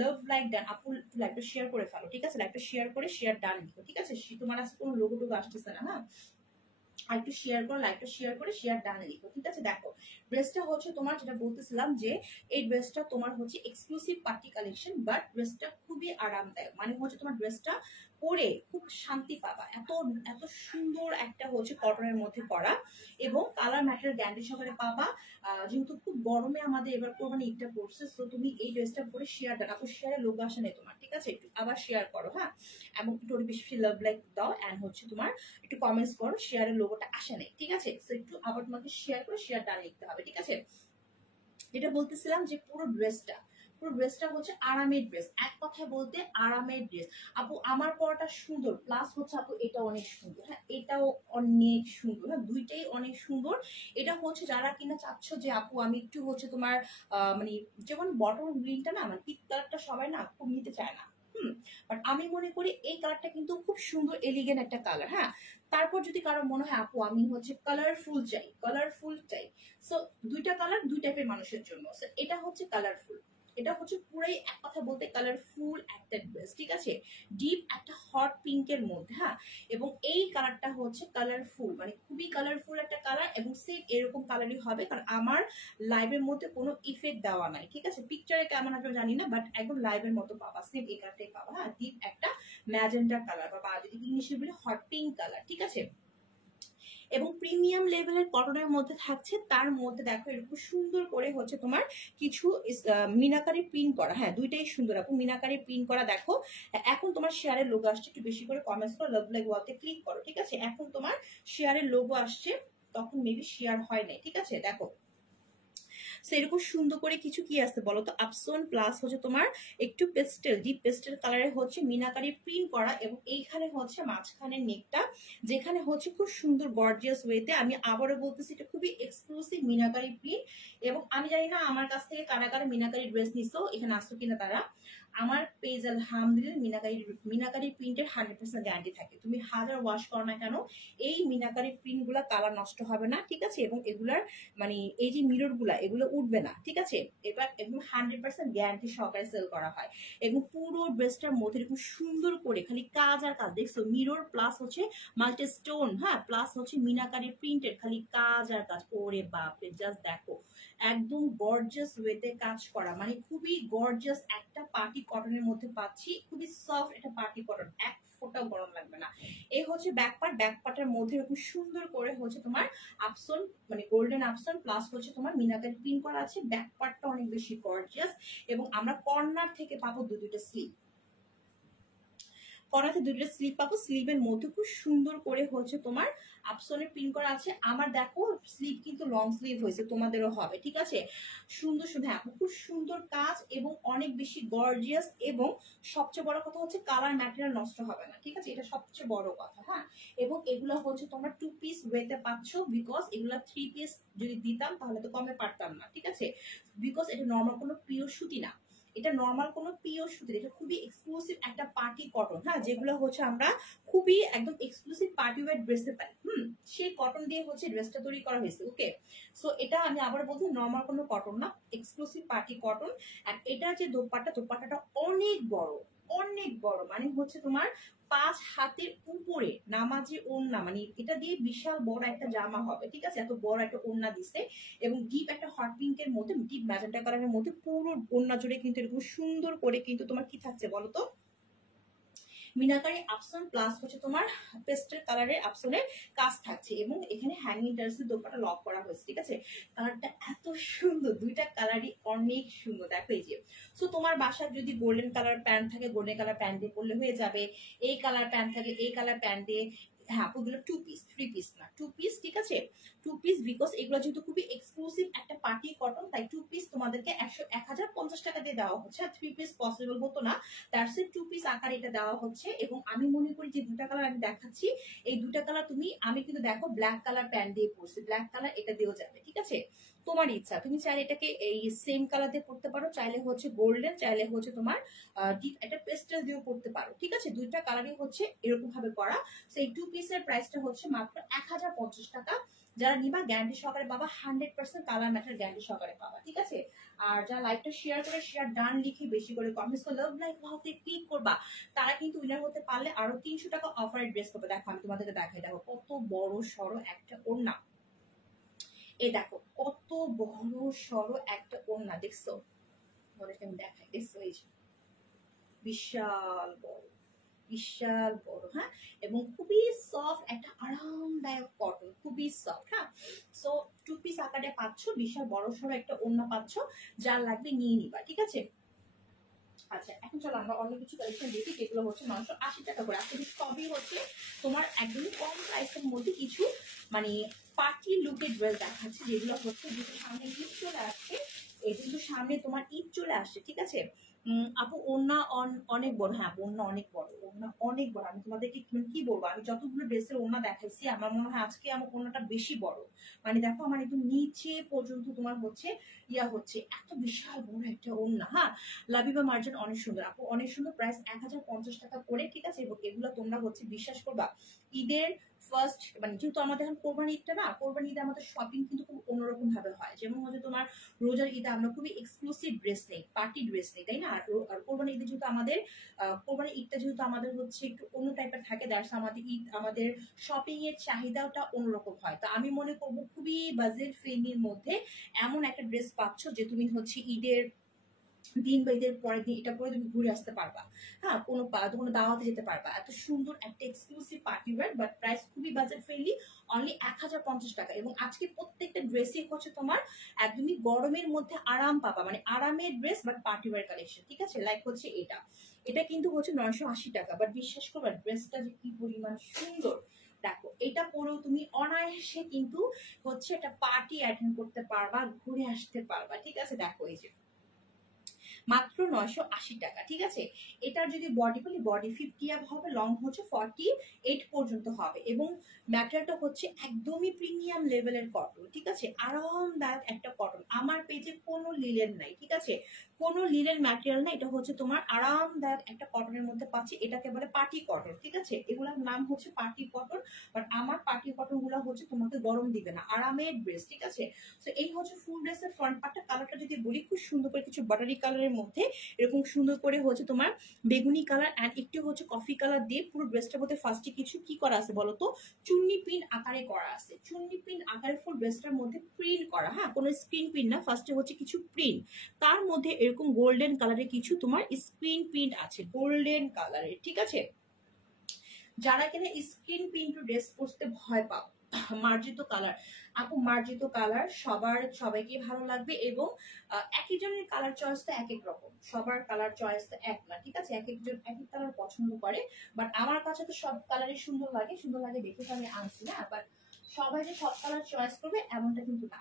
লাভ লাইক ডান, আপু লাইভটা শেয়ার করে ফেলো, ঠিক আছে। লাইভটা শেয়ার করে শেয়ার ডান লিখো, ঠিক আছে। তোমার আজকে কোনো লোগো টোগো আসতেছে না, হ্যাঁ। আর একটু শেয়ার করো, লাইকটা শেয়ার করে শেয়ার ডান লিখো, ঠিক আছে। দেখো ড্রেসটা হচ্ছে তোমার, যেটা বলতেছিলাম যে এই ড্রেসটা তোমার হচ্ছে এক্সক্লুসিভ পার্টি কালেকশন, বাট ড্রেসটা খুবই আরামদায়ক। মানে হচ্ছে তোমার ড্রেসটা পরে খুব শান্তি পাবা। এত এত সুন্দর একটা হচ্ছে কটনের মধ্যে করা এবং কালার ম্যাটেরিয়াল গ্যারান্টি সহকারে পাবা। যেহেতু খুব গরমে আমাদের এবার কোরবানি ঈদটা পড়ছে, তো তুমি এই ড্রেসটা পরে শেয়ার দাও। আপু শেয়ারে লোগো আসে নেই তোমার, ঠিক আছে? একটু আবার শেয়ার করো, হ্যাঁ, এবং একটু বেশি লাভ লাইক দাও অ্যান্ড হচ্ছে তোমার একটু কমেন্টস করো শেয়ারের লোগোটা আসে নেই, ঠিক আছে? তো একটু আবার তোমাকে শেয়ার করে শেয়ার ডান লিখতে হবে, ঠিক আছে? যেটা বলতেছিলাম যে পুরো ড্রেসটা হচ্ছে আরামের ড্রেস, এক কথায় বলতে আরামের ড্রেস। আপু আমার পরাটা সুন্দর, প্লাস হচ্ছে আপু এটা অনেক সুন্দর, হ্যাঁ এটাও অনেক সুন্দর, হ্যাঁ দুইটাই অনেক সুন্দর। এটা হচ্ছে যারা কিনা চাচ্ছ যে আপু আমি একটু হচ্ছে তোমার মানে যেমন বটম গ্রিনটা না, মানে পিঙ্ক কালারটা সবাই না খুব নিতে চায় না, বাট আমি মনে করি এই কালারটা কিন্তু খুব সুন্দর এলিগেন্ট একটা কালার, হ্যাঁ। তারপর যদি কারো মনে হয় আপু আমি হচ্ছে কালারফুল চাই, সো দুইটা কালার দুই টাইপের মানুষের জন্য। সো এটা হচ্ছে কালারফুল, এটা হচ্ছে পুরাই এক কথা বলতে কালারফুল একটা ড্রেস, ঠিক আছে? ডিপ একটা হট পিঙ্কের মধ্যে, হ্যাঁ, এবং এই কালারটা হচ্ছে কালারফুল, মানে খুবই কালারফুল একটা কালার এবং সেম এরকম কালারই হবে, কারণ আমার লাইভের মধ্যে কোনো ইফেক্ট দেওয়া নাই, ঠিক আছে? পিকচারে কেমন আসবে জানি না, বাট একদম লাইভের মতো পাবা, সেম এই কালারটাই পাবা, হ্যাঁ ডিপ একটা ম্যাজেন্টা কালার বা যদি ইংলিশে বলি হট পিঙ্ক কালার, ঠিক আছে? এবং প্রিমিয়াম লেভেলের কটনের মধ্যে থাকছে, তার মধ্যে দেখো এরকম সুন্দর করে হচ্ছে তোমার কিছু মিনাকারি প্রিন্ট করা, হ্যাঁ দুইটাই সুন্দর আপু, মিনাকারি প্রিন্ট করা। দেখো এখন তোমার শেয়ারের লোগো আসছে, একটু বেশি করে কমেন্টস করো, লাভ লাইক ওয়ালতে ক্লিক করো, ঠিক আছে? এখন তোমার শেয়ারের লোগো আসছে, তখন মেবি শেয়ার হয় নাই, ঠিক আছে? দেখো সেরকম সুন্দর করে কিছু কি আছে বলো তো, আপসন প্লাস হচ্ছে তোমার একটু পেস্টেল, ডিপ পেস্টেল কালারে হচ্ছে মিনাকারি প্রিন্ট করা এবং এইখানে হচ্ছে মাঝখানের নেকটা যেখানে হচ্ছে খুব সুন্দর গর্জিয়াস ওয়েতে, আমি আবারও বলতেছি এটা খুবই এক্সক্লুসিভ মিনাকারি প্রিন্ট। এবং আমি জানি না আমার কাছ থেকে কারা কারা মিনাকারি ড্রেস নিছো, এখানে আসছো কিনা তারা। আমার পেজ আলহামদুলিল্লাহ মিনাকারি প্রিন্টের 100% গ্যারান্টি থাকে, তুমি হাজার ওয়াশ করো না কেন এই মিনাকারি প্রিন্ট গুলা কালার নষ্ট হবে না, ঠিক আছে? এবং এগুলার মানে এই যে মিরর গুলা এগুলো উঠবে না, ঠিক আছে? এবার একদম 100% গ্যারান্টি সহকারে সেল করা হয় এবং পুরো ড্রেসটার মধ্যে এরকম সুন্দর করে খালি কাজ আর কাজ, দেখছো মিরর প্লাস হচ্ছে মাল্টি স্টোন, হ্যাঁ প্লাস হচ্ছে মিনাকারি প্রিন্টেড খালি কাজ আর কাজ। ওরে বাপরে জাস্ট দেখো একদম গর্জিয়াস ওয়েতে কাজ করা, মানে খুবই গর্জিয়াস একটা পার্টি কটনের মধ্যে পাচ্ছি, খুবই সফট একটা পার্টি কটন, এক ফোঁটাও গরম লাগবে না। এই হচ্ছে ব্যাকপার্টের মধ্যে এরকম সুন্দর করে হচ্ছে তোমার আপসন, মানে গোল্ডেন আপসন প্লাস হচ্ছে তোমার মিনাকারি প্রিন্ট করা আছে, ব্যাক পার্টটা অনেক বেশি গর্জিয়াস এবং আমরা কর্নার থেকে পাবো দুইটা স্লিভ, করাতে দুটো স্লিভ পাবো, স্লিভের মধ্যে খুব সুন্দর করে হচ্ছে তোমার আপসনে প্রিন্ট করা আছে। আমার দেখো স্লিভ কিন্তু লং স্লিভ হয়েছে, তোমাদেরও হবে, ঠিক আছে? সুন্দর সুন্দর, হ্যাঁ খুব সুন্দর কাজ এবং অনেক বেশি গর্জিয়াস এবং সবচেয়ে বড় কথা হচ্ছে কালার ম্যাটেরিয়াল নষ্ট হবে না, ঠিক আছে? এটা সবচেয়ে বড় কথা, হ্যাঁ। এবং এগুলো হচ্ছে তোমরা 2 পিস ওয়েতে পাচ্ছ, বিকজ এগুলা 3 পিস যদি দিতাম তাহলে তো কমে পারতাম না, ঠিক আছে? বিকজ এটা নর্মাল কোনো পিওর সুতি না, এটা নর্মাল কোনো পিওর সুতি, এটা খুবই এক্সক্লুসিভ একটা পার্টি কটন, হ্যাঁ যেগুলো হচ্ছে আমরা খুবই একদম এক্সক্লুসিভ পার্টি ওয়্যার ড্রেসে পাই, সেই কটন দিয়ে হচ্ছে ড্রেসটা তৈরি করা হয়েছে, ওকে? সো এটা আমি আবার বলছি নর্মাল কোনো কটন না, এক্সক্লুসিভ পার্টি কটন। আর এটা যে দোপাট্টাটা অনেক বড়, মানে হচ্ছে তোমার 5 হাতের উপরে নামাজি ওড়না, মানে এটা দিয়ে বিশাল বড় একটা জামা হবে, ঠিক আছে? এত বড় একটা ওড়না দিছে এবং ডিপ একটা হট পিঙ্কের মধ্যে, ডিপ ম্যাজেন্টা কালারের মধ্যে পুরো ওড়না জুড়ে কিন্তু এরকম সুন্দর করে কিন্তু তোমার কি থাকছে বলো তো, মিনাকারি আপসন প্লাস হচ্ছে তোমার পেস্টেল কালারের আপসনের কাজ থাকছে এবং এখানে হ্যাঙ্গিং টার্সেল দোপাটা লক করা হয়েছে, ঠিক আছে? কালারটা এত সুন্দর, দুইটা কালারই অনেক সুন্দর, দেখো এই যে। সো তোমার বাসার যদি গোল্ডেন কালার প্যান্ট থাকে গোল্ডেন কালার প্যান্ট দিয়ে পরলে হয়ে যাবে, এই কালার প্যান্ট থাকে এই কালার প্যান্ট দিয়ে, হ্যাঁ ওগুলো 2 পিস 3 পিস না 2 পিস, ঠিক আছে? 2 পিস, বিকজ এগুলো যেহেতু খুবই এক্সক্লুসিভ একটা পার্টি কটন, তাই 2 পিস তোমাদেরকে 1050 টাকা দিয়ে দেওয়া হচ্ছে। 3 পিস পসিবল হতো না, তার সে 2 পিস আকার এটা দেওয়া হচ্ছে। এবং আমি মনে করি যে দুটা কালার আমি দেখাচ্ছি, এই দুটা কালার আমি কিন্তু দেখো ব্ল্যাক কালার প্যান্ট দিয়ে পরছি, ব্ল্যাক কালার এটা দিয়েও যাবে, ঠিক আছে? তোমার ইচ্ছা, তুমি চাইলে এটাকে এই সেম কালার দিয়ে পড়তে পারো, চাইলে হচ্ছে গোল্ডেন, চাইলে হচ্ছে তোমার ডিপ একটা পেস্টেল দিয়েও পড়তে পারো, ঠিক আছে? দুইটা কালারই হচ্ছে এরকম ভাবে করা। সেই 2 পিসের প্রাইসটা হচ্ছে মাত্র 1050 টাকা। যারা নিবা গ্যারান্টি সহকারে পাবা, 100% কালার ম্যাটার গ্যারান্টি সহকারে পাবা, ঠিক আছে? আর যারা লাইভটা শেয়ার করে শেয়ার ডান লিখে বেশি করে কমেন্টস করে লাভ লাইক ভাবতে ক্লিক করবা, তারা কিন্তু উইনার হতে পারলে আরো 300 টাকা অফারের ড্রেস পাবে। দেখো আমি তোমাদেরকে দেখাই, দেখো কত বড় সড়ো একটা ওড়না, এই দেখো কত বড় সড়ো একটা ওড়না, দেখছো? তোমাদেরকে আমি দেখাই, দেখছো এই যে বিশাল বড়, বিশাল বড়, হ্যাঁ, এবং খুবই সফট, একটা আরামদায়ক কটন, খুবই সফট। হ্যাঁ, সো 2 পিস আকারে পাচ্ছ, বিশাল বড় সড়ো একটা ওড়না পাচ্ছ, যার লাগবে নিয়ে নিবা, ঠিক আছে। আচ্ছা, এখন চলো আমরা অন্য কিছু কালেকশন দেখি, যেগুলো হচ্ছে 980 টাকা করে। আজকে সবই হচ্ছে তোমার একদমই কম প্রাইসের মধ্যে কিছু মানে পার্টি লুকের ড্রেস দেখাচ্ছে, যেগুলো হচ্ছে যেহেতু সামনে ঈদ চলে আসছে, এই কিন্তু সামনে তোমার ঈদ চলে আসছে, ঠিক আছে। আপু ওড়না অনেক বড়, হ্যাঁ ওড়না অনেক বড়, ওড়না অনেক বড়। আমি তোমাদেরকে কি বলবো, আমি যতগুলো ড্রেসের ওড়না দেখাইছি আমার মনে হয় আজকে আমার ওড়নাটা বেশি বড়। মানে দেখো আমার একদম নিচে পর্যন্ত তোমার হচ্ছে হচ্ছে এত বিশাল বড় একটা ওড়না। হ্যাঁ, লাবিবা মার্জিন অনেক সুন্দর আপু, অনেক সুন্দর, প্রাইস 1050 টাকা করে, ঠিক আছে। এবং এগুলো তোমরা হচ্ছে বিশ্বাস করবা ঈদের ফার্স্ট মানে যেহেতু আমাদের এখন কোরবানি ঈদটা না, কোরবানি ঈদে আমাদের শপিং কিন্তু খুব অন্যরকম ভাবে হয়। যেমন হচ্ছে তোমার রোজার ঈদে আমরা খুবই এক্সক্লুসিভ ড্রেস নেই, পার্টি ড্রেস নেই, তাই না। আর কোরবানি ঈদে যেহেতু আমাদের কোরবানি ঈদটা যেহেতু আমাদের হচ্ছে একটু অন্য টাইপের থাকে, দ্যাটস আমাদের ঈদ আমাদের শপিং এর চাহিদাটা অন্যরকম হয়। তো আমি মনে করবো খুবই বাজেট ফ্রেন্ডলির মধ্যে এমন একটা ড্রেস পাচ্ছ যে তুমি হচ্ছে ঈদের দিন বা ঈদের পরের দিন এটা পরে তুমি ঘুরে আসতে পারবা। হ্যাঁ, কোনো দাওয়াতে যেতে পারবা। এত সুন্দর একটা exclusive party wear, but price খুবই বাজেট ফ্রেন্ডলি, অনলি 1050 টাকা। এবং আজকে প্রত্যেকটা ড্রেসই হচ্ছে তোমার একদমই গরমের মধ্যে আরাম পাবা, মানে আরামের dress but party wear collection, ঠিক আছে। লাইক হচ্ছে এটা কিন্তু হচ্ছে 980 টাকা, বাট বিশ্বাস করবা ড্রেসটা যে কি পরিমাণ সুন্দর। দেখো এটা পরেও তুমি অনায়াসে কিন্তু হচ্ছে একটা পার্টি অ্যাটেন্ড করতে পারবা, ঘুরে আসতে পারবা, ঠিক আছে। দেখো এই যে মাত্র 980 টাকা, ঠিক আছে। এটার যদি বডি বলি, বডি 50 আপ হবে, লং হচ্ছে 48 পর্যন্ত হবে, এবং ম্যাটেরিয়ালটা হচ্ছে একদমই প্রিমিয়াম লেভেলের কটন, ঠিক আছে। আরামদায়ক একটা কটন, আমার পেজে কোনো লিলেন নাই, ঠিক আছে, কোনো লিলেন ম্যাটেরিয়াল না, এটা হচ্ছে তোমার আরামদায়ক একটা কটনের মধ্যে পাচ্ছি। এটাকে বলে পার্টি কটন, ঠিক আছে। এগুলোর নাম হচ্ছে পার্টি কটন, বাট আমার পার্টি কটন গুলা হচ্ছে তোমাকে গরম দিবে না, আরামের ড্রেস, ঠিক আছে। তো এই হচ্ছে ফুল ড্রেসের ফ্রন্ট পার্টটা। কালারটা যদি বলি, খুব সুন্দর করে কিছু বাটারি কালারের মধ্যে এরকম সুন্দর করে হচ্ছে তোমার বেগুনি কালার অ্যান্ড একটু হচ্ছে কফি কালার দিয়ে পুরো ড্রেসটার মধ্যে ফার্স্টে কিছু কি করা আছে বলতো, চুন্নি পিন আকারে করা আছে, চুন্নি পিন আকারে ফুল ড্রেসটার মধ্যে প্রিন্ট করা। হ্যাঁ, কোনো স্ক্রিন প্রিন্ট না, ফার্স্টে হচ্ছে কিছু প্রিন্ট, তার মধ্যে এরকম গোল্ডেন কালারের কিছু তোমার স্ক্রিন প্রিন্ট আছে, গোল্ডেন কালারের, ঠিক আছে। যারা কিনা স্ক্রিন প্রিন্ট ড্রেস পরতে ভয় পাও, মার্জিত কালার আপু, মার্জিত কালার সবাইকে ভালো লাগবে। এবং এক একজনের কালার চয়েস তো এক এক রকম, সবার কালার চয়েস তো এক না, ঠিক আছে। এক একজন এক এক কালার পছন্দ করে, বাট আমার কাছে তো সব কালারই সুন্দর লাগে, সুন্দর লাগে দেখে তো আমি আনছি না। বাট সবাই যে সব কালার চয়েস করবে এমনটা কিন্তু না।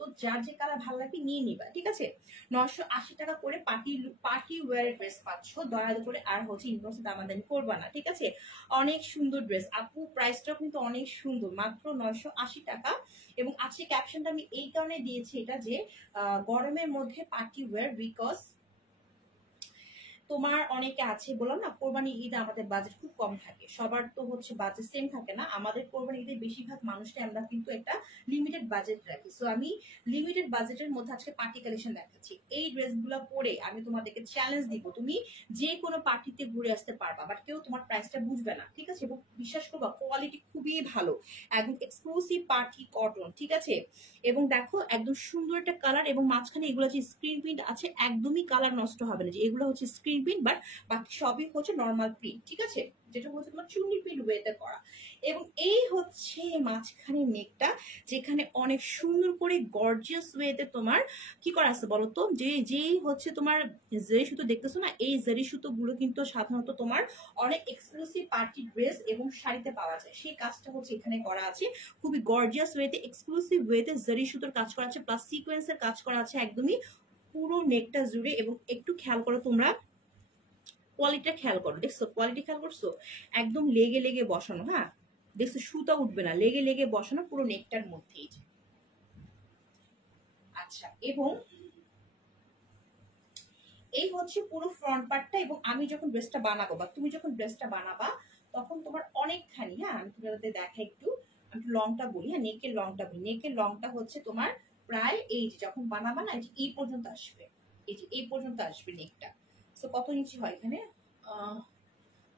তো যার যে কালার ভালো লাগে নিয়ে নিবা, ঠিক আছে। 980 টাকা করে পার্টি ওয়্যার ড্রেস পাচ্ছ, দয়া করে আর হচ্ছে ইনবক্সে দামাদামি করবা না, ঠিক আছে। অনেক সুন্দর ড্রেস আপু, প্রাইসটাও কিন্তু অনেক সুন্দর, মাত্র 980 টাকা। এবং আজকে ক্যাপশনটা আমি এই কারণে দিয়েছি এটা যে গরমের মধ্যে পার্টি ওয়্যার, বিকজ তোমার অনেকে আছে, বললাম না কোরবানি ঈদ আমাদের বাজেট খুব কম থাকে, সবার তো হচ্ছে বাজেট সেম থাকে না। আমাদের কোরবানি ঈদের বেশিরভাগ মানুষকে আমরা কিন্তু একটা লিমিটেড বাজেট রাখি। সো আমি লিমিটেড বাজেটের মধ্যে আজকে পার্টি কালেকশন দেখাচ্ছি। এই ড্রেসগুলো পরে আমি তোমাদেরকে চ্যালেঞ্জ দিব, তুমি যে কোনো পার্টিতে ঘুরে আসতে পারবা, বাট কেউ তোমার প্রাইসটা বুঝবে না, ঠিক আছে। এবং বিশ্বাস করবা কোয়ালিটি খুবই ভালো, একদম এক্সক্লুসিভ পার্টি কটন, ঠিক আছে। এবং দেখো একদম সুন্দর একটা কালার, এবং মাঝখানে এগুলো যে স্ক্রিন প্রিন্ট আছে একদমই কালার নষ্ট হবে না, যে এগুলো হচ্ছে স্ক্রিন প্রিন্ট, বাট বাকি সবই হচ্ছে নর্মাল প্রিন্ট, ঠিক আছে, যেটা হচ্ছে তোমার চুন্নি প্রিন্ট ওয়েতে করা। এবং এই হচ্ছে মাঝখানে নেকটা, যেখানে অনেক সুন্দর করে গর্জিয়াস ওয়েতে তোমার কি করা আছে বলতো, যেই হচ্ছে তোমার জারি সুতো দেখতেছো না, এই জারি সুতো গুলো কিন্তু সাধারণত তোমার অনেক এক্সক্লুসিভ পার্টি ড্রেস এবং শাড়িতে পাওয়া যায়, সেই কাজটা হচ্ছে এখানে করা আছে। খুবই গর্জিয়াস ওয়েতে এক্সক্লুসিভ ওয়েতে জারি সুতোর কাজ করা আছে, প্লাস সিকোয়েন্সের কাজ করা আছে একদমই পুরো নেকটা জুড়ে। এবং একটু খেয়াল করো তোমরা, কোয়ালিটিটা খেয়াল করো, দেখছো কোয়ালিটি খেয়াল করছো, একদম লেগে লেগে বসানো। হ্যাঁ, দেখছো সুতা উঠবে না, লেগে লেগে বসানো পুরো নেকটার মধ্যেই। আচ্ছা, এবং এই হচ্ছে পুরো ফ্রন্ট পার্টটা। এবং আমি যখন ড্রেসটা বানাবো বা তুমি যখন ড্রেসটা বানাবা তখন তোমার অনেকখানি, হ্যাঁ আমি তোমাদের দেখা একটু, আমি লংটা বলি, হ্যাঁ নেকের লংটা বলি, নেকের লংটা হচ্ছে তোমার প্রায় এই যে যখন বানাবা না, এই পর্যন্ত আসবে, এই যে এই পর্যন্ত আসবে নেকটা। তো কত ইঞ্চি হয় এখানে,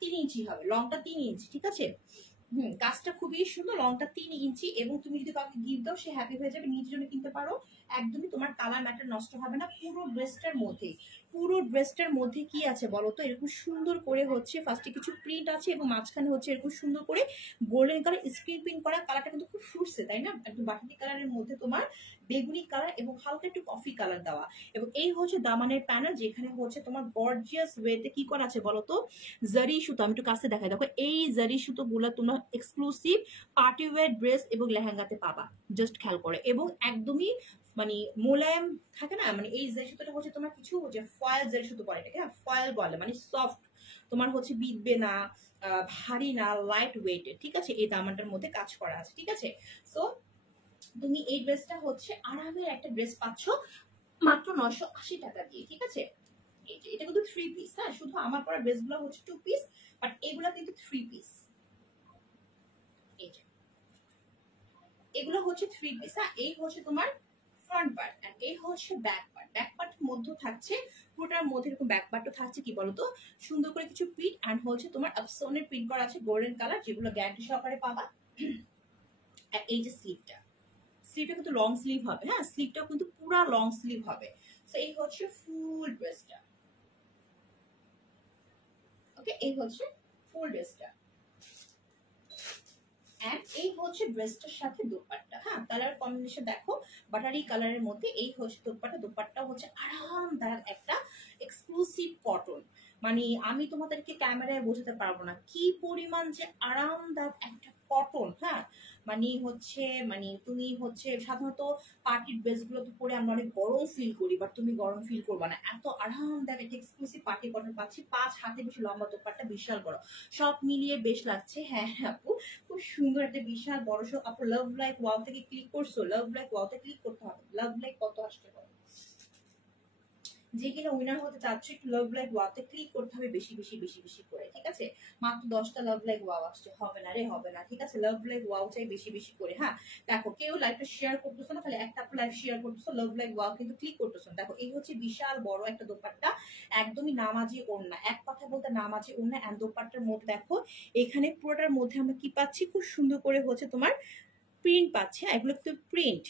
3 ইঞ্চি হবে, লংটা 3 ইঞ্চি, ঠিক আছে। কাজটা খুবই সুন্দর, লংটা 3 ইঞ্চি। এবং তুমি যদি কাউকে গিফট দাও সে হ্যাপি হয়ে যাবে, নিজের জন্য কিনতে পারো, একদমই তোমার কালার ম্যাটার নষ্ট হবে না পুরো ড্রেসটার মধ্যেই। পুরো ড্রেসটার মধ্যে কি আছে বলো তো? এরকম সুন্দর করে হচ্ছে ফার্স্টে কিছু প্রিন্ট আছে এবং মাঝখানে হচ্ছে এরকম সুন্দর করে গোল্ডেন কালার স্ক্রিন প্রিন্ট করা। কালারটা কিন্তু খুব ফুটছে, তাই না? একটু বাটালি কালারের মধ্যে তোমার বেগুনি কালার এবং হালকা একটু কফি কালার দেওয়া। এবং এই হচ্ছে দামানের প্যানেল, যেখানে হচ্ছে তোমার গর্জিয়াস ওয়েতে কি করা আছে বলো তো? জারি সুতো। আমি একটু কাছে দেখাই, দেখো এই জারি সুতো গুলা তোমরা এক্সক্লুসিভ পার্টি ওয়্যার ড্রেস এবং লেহেঙ্গাতে পাবা, জাস্ট খেয়াল করে। এবং একদমই মানে মোলায়েম থাকে না, মানে এই জারি সুতোটা হচ্ছে তোমার কিছু যে ফয়েল জারি সুতো বলে, এটাকে ফয়েল বলে, মানে সফট, তোমার হচ্ছে বিঁধবে না, ভারী না, লাইট ওয়েটেড, ঠিক আছে? এই দামানটার মধ্যে কাজ করা আছে, ঠিক আছে? সো তুমি এই ড্রেসটা হচ্ছে আরামের একটা ড্রেস পাচ্ছ মাত্র 980 টাকা দিয়ে, ঠিক আছে? এটা কিন্তু 3 পিস, হ্যাঁ, শুধু আমার পরা ড্রেসগুলো হচ্ছে 2 পিস, বাট এগুলা কিন্তু 3 পিস। এই যে এগুলো হচ্ছে 3 পিস, হ্যাঁ। এই হচ্ছে তোমার ফ্রন্ট পার্ট আর এই হচ্ছে ব্যাক পার্ট। ব্যাক পার্টের মধ্যে থাকছে, পুরোটার মধ্যে এরকম ব্যাক পার্টও থাকছে কি বলতো, সুন্দর করে কিছু প্রিন্ট এন্ড হচ্ছে তোমার আপসোনের প্রিন্ট করা আছে গোল্ডেন কালার, যেগুলো গ্যারান্টি সহকারে পাবা। আর এই যে স্লিভটা কিন্তু লং স্লিভ হবে, হ্যাঁ, স্লিভটাও কিন্তু পুরা লং স্লিভ হবে। সো এই হচ্ছে ফুল ড্রেসটা। ওকে, এই হচ্ছে ফুল ড্রেসটা। এন্ড এই হচ্ছে ড্রেসটার সাথে দোপাট্টা, হ্যাঁ, কালার কম্বিনেশন দেখো বাটারি কালারের মধ্যে। এই হচ্ছে দোপাট্টা, দোপাট্টা হচ্ছে আরামদায়ক একটা এক্সক্লুসিভ কটন, মানে আমি তোমাদেরকে ক্যামেরায় বোঝাতে পারবো না কি পরিমাণ যে আরামদায়ক একটা কটন, হ্যাঁ। মানে হচ্ছে মানে তুমি হচ্ছে সাধারণত পার্টির ড্রেস গুলো তো পরে আমরা অনেক গরম ফিল করি, বাট তুমি গরম ফিল করবা না, এত আরামদায়ক একটা এক্সক্লুসিভ পার্টি কটন পাচ্ছি। 5 হাতে বেশি লম্বা দোপাট্টা, বিশাল বড়, সব মিলিয়ে বেশ লাগছে। হ্যাঁ আপু, খুব সুন্দর একটা বিশাল বড় সড়ো। আপু লাভ লাইক ওয়াও থেকে ক্লিক করছো? লাভ লাইক ওয়াও তে ক্লিক করতে হবে। লাভ লাইক কত আসতে পারে, যে কিনা উইনার হতে চাচ্ছে, একটু লাভ লাইক ওয়াও তে ক্লিক করতে হবে বেশি বেশি বেশি বেশি করে, ঠিক আছে? মাত্র 10টা লাভ লাইক ওয়াও আসছে, হবে না রে, হবে না, ঠিক আছে? লাভ লাইক ওয়াও চাই বেশি বেশি করে, হ্যাঁ। দেখো কেউ লাইভটা শেয়ার করতেছো না, খালি একটা লাইভ শেয়ার করতেছো, লাভ লাইক ওয়াও কিন্তু ক্লিক করতেছো। দেখো এই হচ্ছে বিশাল বড় একটা দোপাট্টা, একদমই নামাজি ওড়না, এক কথা বলতে নামাজি ওড়না। এন্ড দোপাট্টার মধ্যে দেখো এখানে পুরোটার মধ্যে আমরা কি পাচ্ছি, খুব সুন্দর করে হচ্ছে তোমার প্রিন্ট পাচ্ছি, এগুলো কিন্তু প্রিন্ট,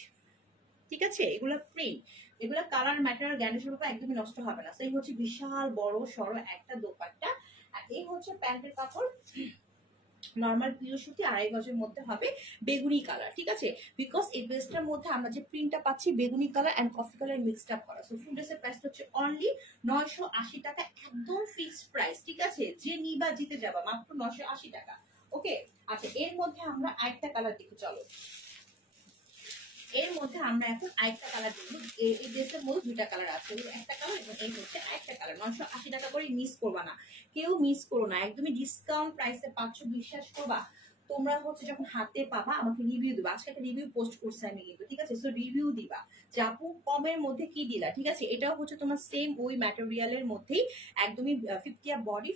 ঠিক আছে? এগুলো প্রিন্ট, এগুলো কালার ম্যাটেরিয়াল গ্যারান্টি উপর একদমই নষ্ট হবে না। সেই হচ্ছে বিশাল বড় সরো একটা দোপাট্টা। আর এই হচ্ছে প্যান্টের কাপড়, নর্মাল পিও সুতি 2.5 গজের মধ্যে হবে, বেগুনি কালার, ঠিক আছে? বিকজ এই ড্রেসটার মধ্যে আমরা যে প্রিন্টটা পাচ্ছি বেগুনি colour and coffee colour mixed up করা। সো ফুল ড্রেসের প্রাইস হচ্ছে অনলি 980 টাকা, একদম ফিক্সড প্রাইস, ঠিক আছে? যে নিবা জিতে যাবা, মাত্র 980 টাকা। ওকে, আচ্ছা এর মধ্যে আমরা আরেকটা কালার দেখি, চলো। এর মধ্যে আমরা এখন আরেকটা কালার দেখবো। এই ড্রেসের মধ্যে 2টা কালার আছে, একটা কালার এবং এই হচ্ছে আরেকটা কালার। 980 টাকা করে মিস করবা না, কেউ মিস করো না, একদমই ডিসকাউন্ট প্রাইসে পাচ্ছ, বিশ্বাস করবা। তোমরা হচ্ছে যখন হাতে পাবা আমাকে রিভিউ দিবা, আজকে একটা রিভিউ পোস্ট করছি আমি কিন্তু, ঠিক আছে? সো রিভিউ দিবা যে আপু কমের মধ্যে কি দিলা, ঠিক আছে? এটাও হচ্ছে তোমার সেম ওই ম্যাটেরিয়ালের মধ্যেই, একদমই 50 বডি,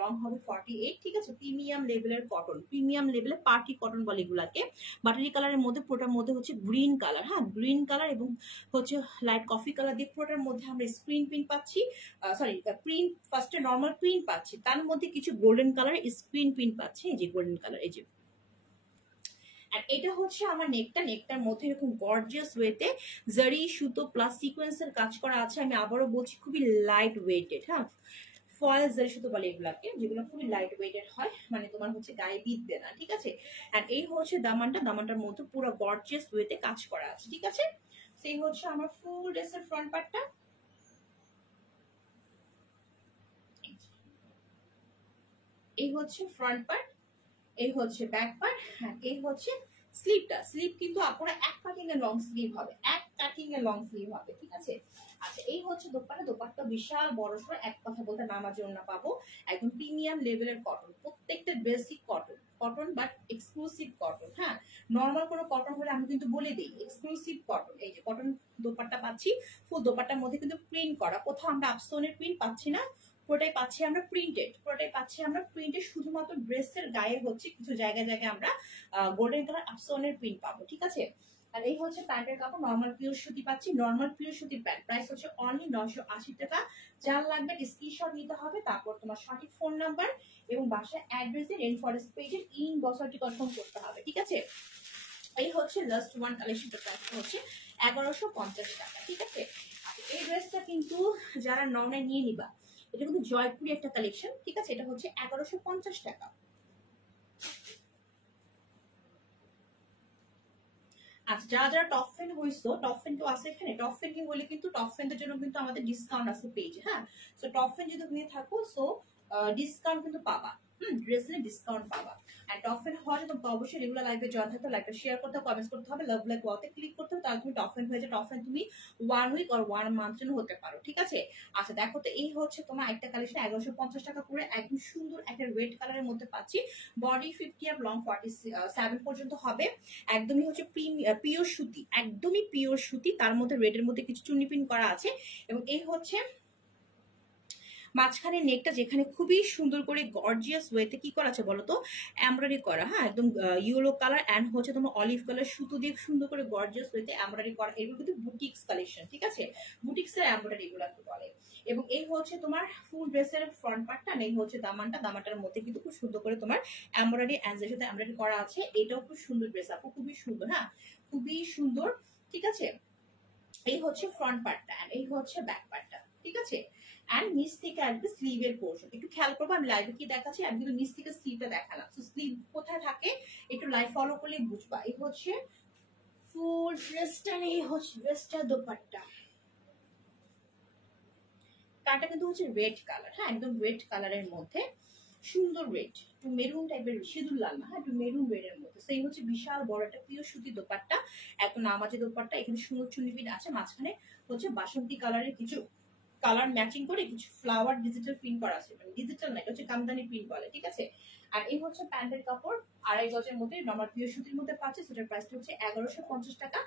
লং হবে 48, ঠিক আছে? প্রিমিয়াম লেভেলের কটন, প্রিমিয়াম লেভেলের পার্টি কটন বলে এগুলাকে। বাটারি কালারের মধ্যে, পুরোটার মধ্যে হচ্ছে গ্রিন কালার, হ্যাঁ, গ্রিন কালার এবং হচ্ছে লাইট কফি কালার দিয়ে পুরোটার মধ্যে আমরা স্ক্রিন প্রিন্ট পাচ্ছি, সরি প্রিন্ট, ফার্স্টে নর্মাল প্রিন্ট পাচ্ছি, তার মধ্যে কিছু গোল্ডেন কালার স্ক্রিন প্রিন্ট পাচ্ছি, এই যে গোল্ডেন কালার, এই যে। আর এটা হচ্ছে আমার নেকটা, নেকটার মধ্যে এরকম গর্জিয়াস ওয়েতে জারি সুতো প্লাস সিকোয়েন্সের কাজ করা আছে। আমি আবারও বলছি খুবই লাইট ওয়েটেড, হ্যাঁ, ফয়েল জারি সুতো বলে এগুলাকে, যেগুলো খুবই লাইট ওয়েটেড হয়, মানে তোমার হচ্ছে গায়ে বিঁধবে না, ঠিক আছে? আর এই হচ্ছে দামানটা, দামানটার মধ্যে পুরো গর্জিয়াস ওয়েতে কাজ করা আছে, ঠিক আছে? সেই হচ্ছে আমার ফুল ড্রেসের ফ্রন্ট পার্টটা। এই হচ্ছে ফ্রন্ট পার্ট, এই হচ্ছে ব্যাক পার্ট, হ্যাঁ, এই হচ্ছে স্লিভটা। স্লিভ কিন্তু আপনারা এক কাটিং এর লং স্লিভ হবে, এক কাটিং এর লং স্লিভ হবে, ঠিক আছে? আচ্ছা এই হচ্ছে দোপাট্টা, দোপাট্টা বিশাল বড় সড়ো, এক কথা বলতে নামাজি ওড়না পাবো, একদম প্রিমিয়াম লেভেলের কটন, প্রত্যেকটা basic cotton, cotton but exclusive cotton, হ্যাঁ। নর্মাল কোনো কটন হলে আমি কিন্তু বলে দিই এক্সক্লুসিভ কটন। এই যে কটন দোপাট্টা পাচ্ছি, ফুল দোপাট্টার মধ্যে কিন্তু প্রিন্ট করা, কোথাও আমরা আপসোনের প্রিন্ট পাচ্ছি না, পুরোটাই পাচ্ছি আমরা প্রিন্টেড, পুরোটাই পাচ্ছি আমরা প্রিন্টেড। শুধুমাত্র ড্রেসের গায়ে হচ্ছে কিছু জায়গায় জায়গায় আমরা গোল্ডেন কালার আপসোনের প্রিন্ট পাবো, ঠিক আছে? আর এই হচ্ছে প্যান্টের কাপড়, নর্মাল পিওর সুতি পাচ্ছি, নর্মাল পিওর সুতির প্যান্ট, প্রাইস হচ্ছে অনলি 980 টাকা। যার লাগবে স্ক্রিনশট নিতে হবে, তারপর তোমার সঠিক ফোন নাম্বার এবং বাসায় অ্যাড্রেসে রেন ফরেস্ট পেজের ইনবক্সটি কনফার্ম করতে হবে, ঠিক আছে? এই হচ্ছে লাস্ট ওয়ান কালেকশনটা, প্রাইস হচ্ছে 1150 টাকা, ঠিক আছে? এই ড্রেসটা কিন্তু যারা নর্মাল নিয়ে নিবা, এটা কিন্তু জয়পুরি একটা কালেকশন, ঠিক আছে? এটা হচ্ছে 1150 টাকা। আচ্ছা, যারা যারা টপ ফ্যান হইছো, টপ ফ্যান তো আছে এখানে, টপ ফ্যান কি হলে কিন্তু টপ ফ্যানদের জন্য কিন্তু আমাদের ডিসকাউন্ট আছে পেজে, হ্যাঁ? সো টপ ফ্যান যদি হয়ে থাকো, সো ডিসকাউন্ট কিন্তু পাবা, ড্রেসে ডিসকাউন্ট পাবা। আর টপ ফ্যান হওয়ার জন্য তো অবশ্যই রেগুলার লাইভে জয়েন থাকতে, লাইভটা শেয়ার করতে, কমেন্টস করতে হবে, লাভ লাইক ওয়াতে ক্লিক করতে হবে, তাহলে তুমি টপ ফ্যান হয়ে যায়। টপ ফ্যান তুমি 1 উইক আর 1 মান্থ জন্য হতে পারো, ঠিক আছে? আচ্ছা দেখো তো, এই হচ্ছে তোমার একটা কালেকশন 1150 টাকা করে, একদম সুন্দর একটা রেড কালারের মধ্যে পাচ্ছি। বডি 50 আর লং 47 পর্যন্ত হবে। একদমই হচ্ছে পিওর সুতি, একদমই পিওর সুতি, তার মধ্যে রেডের মধ্যে কিছু চুনি পিন করা আছে। এবং এই হচ্ছে মাঝখানে নেকটা, যেখানে খুবই সুন্দর করে গর্জিয়াস ওয়েতে কি করা আছে বলতো, এমব্রয়ডারি করা, হ্যাঁ? একদম ইয়েলো কালার অ্যান্ড হচ্ছে তোমার অলিভ কালার সুতো দিয়ে সুন্দর করে গর্জিয়াস ওয়েতে এমব্রয়ডারি করা। এগুলো কিন্তু বুটিক্স কালেকশন, ঠিক আছে? বুটিক্সের এমব্রয়ডারি এগুলো বলে। এবং এই হচ্ছে তোমার ফুল ড্রেসের ফ্রন্ট পার্টটা, এই হচ্ছে দামানটা, দামানটার মধ্যে কিন্তু খুব সুন্দর করে তোমার এমব্রয়ডারি অ্যান্ডের সাথে এমব্রয়ডারি করা আছে। এটাও খুব সুন্দর ড্রেস, আপু খুবই সুন্দর, হ্যাঁ খুবই সুন্দর, ঠিক আছে? এই হচ্ছে ফ্রন্ট পার্টটা, এই হচ্ছে ব্যাক পার্টটা, ঠিক আছে? এন্ড নিচ থেকে আসবে স্লিভের পোর্শন। একটু খেয়াল করবো, আমি লাইভে কি দেখাচ্ছি, আমি কিন্তু নিচ থেকে স্লিভটা দেখালাম। তো স্লিভ কোথায় থাকে একটু লাইভ ফলো করলে বুঝবা। এই হচ্ছে ফুল ড্রেসটা, এই হচ্ছে ড্রেসটা দোপাট্টা। কাটা কিন্তু হচ্ছে রেড কালার, হ্যাঁ একদম রেড কালারের মধ্যে, সুন্দর রেড, একটু মেরুন টাইপের, সিঁদুর লাল না, হ্যাঁ একটু মেরুন রেড এর মধ্যে। সেই হচ্ছে বিশাল বড় একটা পিওর সুতি দোপাট্টা, এত নামাজি দোপাট্টা। এখানে সুন্দর চুনি পিন আছে, মাঝখানে হচ্ছে বাসন্তী কালারের কিছু কালার ম্যাচিং করে কিছু ফ্লাওয়ার ডিজিটাল প্রিন্ট করা আছে, মানে ডিজিটাল না, এটা হচ্ছে কামদানি প্রিন্ট বলে, ঠিক আছে? আর এই হচ্ছে প্যান্টের কাপড়, 2.5 গজের মধ্যে নরমাল পিওর সুতির মধ্যে পাচ্ছে। সেটার প্রাইসটা হচ্ছে 1150 টাকা।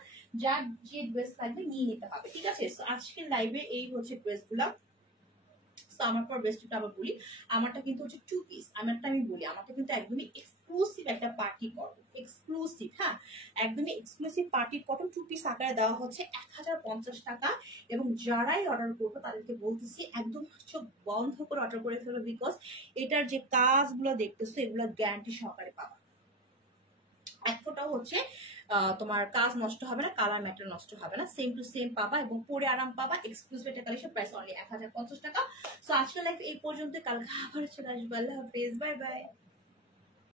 যার যে ড্রেস লাগবে নিয়ে নিতে হবে, ঠিক আছে? সো আজকের লাইভে এই হচ্ছে ড্রেসগুলা। আমার পর বেস্টটা আবার বলি, আমারটা কিন্তু হচ্ছে 2 পিস। আমি বলি আমারটা কিন্তু একদমই এক্সক্লুসিভ একটা পার্টি কটন, এক্সক্লুসিভ, হ্যাঁ একদমই এক্সক্লুসিভ পার্টি কটন 2 পিস আকারে দেওয়া হচ্ছে 1050 টাকা। এবং যারাই অর্ডার করবো তাদেরকে বলতেছি একদম চোখ বন্ধ করে অর্ডার করে ফেলো, বিকজ এটার যে কাজগুলো দেখতেছো এগুলো গ্যারান্টি সহকারে পাবা। এক ফোটাও হচ্ছে তোমার কাজ নষ্ট হবে না, কালার ম্যাটার নষ্ট হবে না, সেম টু সেম পাবা এবং পরে আরাম পাবা। এক্সক্লুসিভ একটা কালেকশন, প্রাইস অনলি 1050 টাকা। সো আজকের লাইফ এই পর্যন্ত, কালকে আবার চলে আসবো। আল্লাহ হাফেজ, বাই বাই।